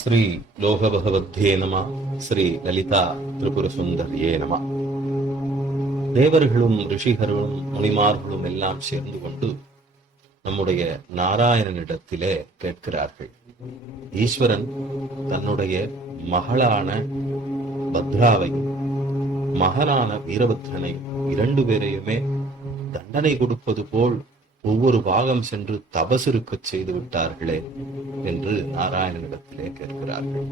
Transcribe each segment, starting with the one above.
ஸ்ரீ லோகபகவத்தே நம ஸ்ரீ லலிதா திரிபுர சுந்தரியே நம. தேவர்களும் ரிஷிகர்களும் முனிமார்களும் எல்லாம் சேர்ந்து கொண்டு நம்முடைய நாராயணனிடத்திலே கேட்கிறார்கள். ஈஸ்வரன் தன்னுடைய மகளான பத்ராவையும் மகனான வீரபத்ரனை இரண்டு பேரையுமே தண்டனை கொடுப்பது போல் ஒவ்வொரு பாகம் சென்று தபசிருக்க செய்து விட்டார்களே என்று நாராயணனிடத்திலே கேட்கிறார்கள்.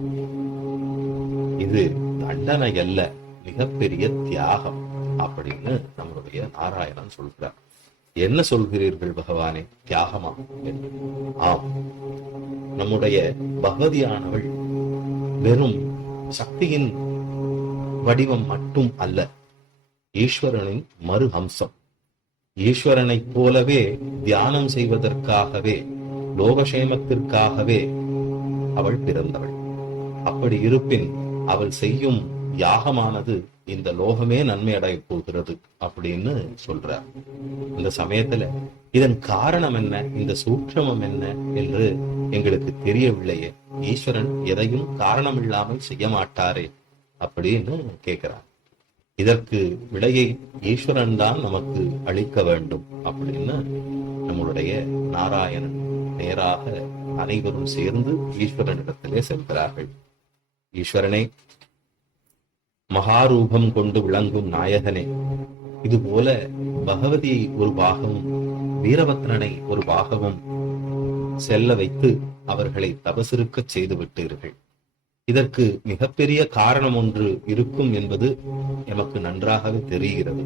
இது தண்டனை அல்ல மிகப்பெரிய தியாகம் அப்படின்னு நம்மளுடைய நாராயணன் சொல்கிறார். என்ன சொல்கிறீர்கள் பகவானே தியாகமா என்று? ஆம் நம்முடைய பகவதியானவள் வெறும் சக்தியின் வடிவம் மட்டும் அல்ல ஈஸ்வரனின் மறு அம்சம் ஈஸ்வரனைப் போலவே தியானம் செய்வதற்காகவே லோகசேமத்திற்காகவே அவள் பிறந்தவள். அப்படி இருப்பின் அவள் செய்யும் யாகமானது இந்த லோகமே நன்மை அடைய போகிறது அப்படின்னு சொல்றார். இந்த சமயத்துல இதன் காரணம் என்ன இந்த சூட்சமம் என்ன என்று எங்களுக்கு தெரியவில்லையே. ஈஸ்வரன் எதையும் காரணம் இல்லாமல் செய்ய மாட்டாரே அப்படின்னு கேட்கிறார். இதற்கு விடையை ஈஸ்வரன் தான் நமக்கு அளிக்க வேண்டும் அப்படின்னு நம்மளுடைய நாராயணன் நேராக அனைவரும் சேர்ந்து ஈஸ்வரனிடத்திலே செல்கிறார்கள். ஈஸ்வரனே மகாரூபம் கொண்டு விளங்கும் நாயகனே இதுபோல பகவதியை ஒரு பாகமும் வீரபத்ரனை ஒரு பாகமும் செல்ல வைத்து அவர்களை தபசிருக்கச் செய்து விட்டீர்கள். இதற்கு மிகப்பெரிய காரணம் ஒன்று இருக்கும் என்பது எமக்கு நன்றாகவே தெரிகிறது.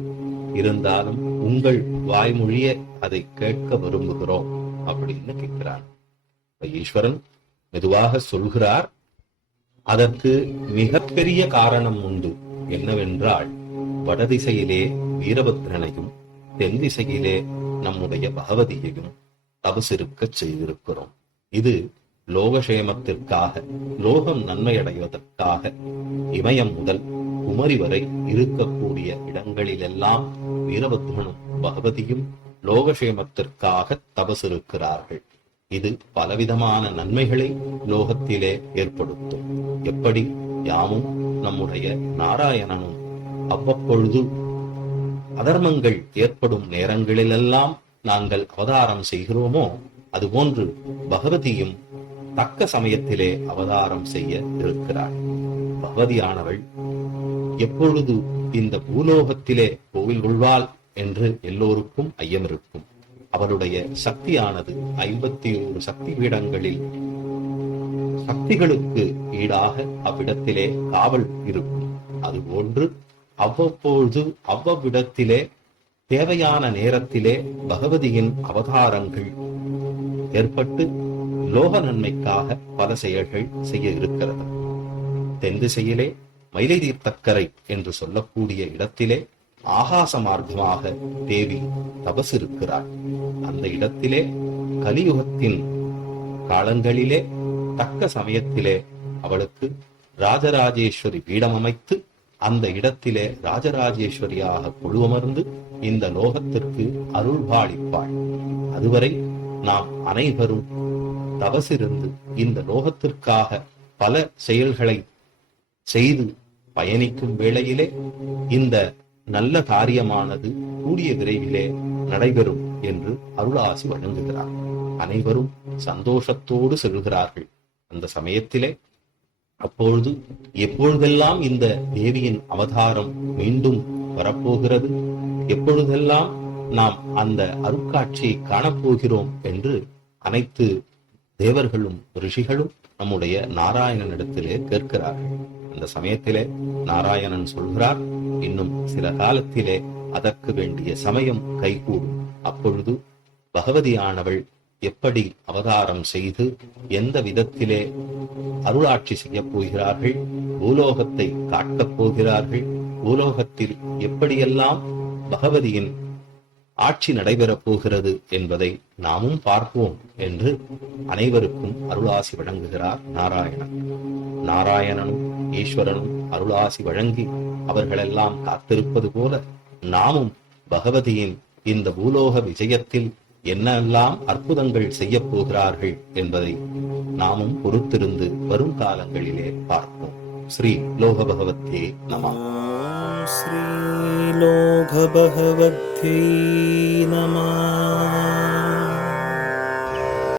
இருந்தாலும் உங்கள் வாய்மொழிய அதை கேட்க விரும்புகிறோம் அப்படின்னு கேட்கிறார் ஈஸ்வரன் மெதுவாக சொல்கிறார் அதற்கு மிகப்பெரிய காரணம் உண்டு. என்னவென்றால் வடதிசையிலே வீரபத்ரனையும் தென் திசையிலே நம்முடைய பகவதியையும் தபசிருக்க செய்திருக்கிறோம். இது லோகசேமத்திற்காக லோகம் நன்மையடைவதற்காக இமயம் முதல் குமரி வரை இருக்கக்கூடிய இடங்களிலெல்லாம் வீரபத்மனும் பகவதியும் லோகசேமத்திற்காக தபசிருக்கிறார்கள். இது பலவிதமான நன்மைகளை லோகத்திலே ஏற்படுத்தும். எப்படி? யாமும் நம்முடைய நாராயணனும் அவ்வப்பொழுது அதர்மங்கள் ஏற்படும் நேரங்களிலெல்லாம் நாங்கள் அவதாரம் செய்கிறோமோ அதுபோன்று பகவதியும் தக்க சமயத்திலே அவதாரம் செய்ய இருக்கிறாள் பகவதியானவள் எப்பொழுது இந்த பூலோகத்திலே கோவில் கொள்வாள்? என்று எல்லோருக்கும் ஐயம் இருக்கும் அவருடைய சக்தியானது ஐம்பத்தி ஒரு சக்தி பீடங்களில் சக்திகளுக்கு ஈடாக அவ்விடத்திலே காவல் இருக்கும். அதுபோன்று அவ்வப்பொழுது அவ்வவிடத்திலே தேவையான நேரத்திலே பகவதியின் அவதாரங்கள் ஏற்பட்டு லோக நன்மைக்காக பல செயல்கள் செய்ய இருக்கிறது. தென் திசையிலே மயிலை தீர்த்தக்கரை என்று சொல்லக்கூடிய இடத்திலே ஆகாச மார்க்கமாக தேவி தபசு இருக்கிறார் அந்த இடத்திலே கலியுகத்தின் காலங்களிலே தக்க சமயத்திலே அவளுக்கு ராஜராஜேஸ்வரி பீடம் அமைத்து அந்த இடத்திலே ராஜராஜேஸ்வரியாக குழுவமர்ந்து இந்த லோகத்திற்கு அருள்பாளிப்பாள் அதுவரை நாம் அனைவரும் தவசிருந்து இந்த லோகத்திற்காக பல செயல்களை செய்து பயணிக்கும் வேளையிலே இந்த நல்ல காரியமானது கூடிய விரைவிலே நடைபெறும் என்று அருளாசி வழங்குகிறார். அனைவரும் சந்தோஷத்தோடு செல்கிறார்கள். அந்த சமயத்திலே அப்பொழுது எப்பொழுதெல்லாம் இந்த தேவியின் அவதாரம் மீண்டும் வரப்போகிறது எப்பொழுதெல்லாம் நாம் அந்த அருட்காட்சியை காணப்போகிறோம் என்று அனைத்து தேவர்களும் ரிஷிகளும் நம்முடைய நாராயணனிடத்திலே கேட்கிறார்கள் அந்த சமயத்திலே நாராயணன் சொல்கிறார் இன்னும் சில காலத்திலே அதற்கு வேண்டிய சமயம் கைகூடும். அப்பொழுது பகவதியானவள் எப்படி அவதாரம் செய்து எந்த விதத்திலே அருளாட்சி செய்ய போகிறார்கள் பூலோகத்தை காட்டப் போகிறார்கள் பூலோகத்தில் எப்படியெல்லாம் பகவதியின் ஆட்சி நடைபெறப் போகிறது என்பதை நாமும் பார்ப்போம் என்று அனைவருக்கும் அருளாசி வழங்குகிறார் நாராயணன். நாராயணனும் ஈஸ்வரனும் அருளாசி வழங்கி அவர்களெல்லாம் காத்திருப்பது போல நாமும் பகவதியின் இந்த பூலோக விஜயத்தில் என்னெல்லாம் அற்புதங்கள் செய்யப் போகிறார்கள் என்பதை நாமும் பொறுத்திருந்து வரும் காலங்களிலே பார்ப்போம். ஸ்ரீ லோக பகவத்தே நமா. श्रीलोकभगवद्यै नमः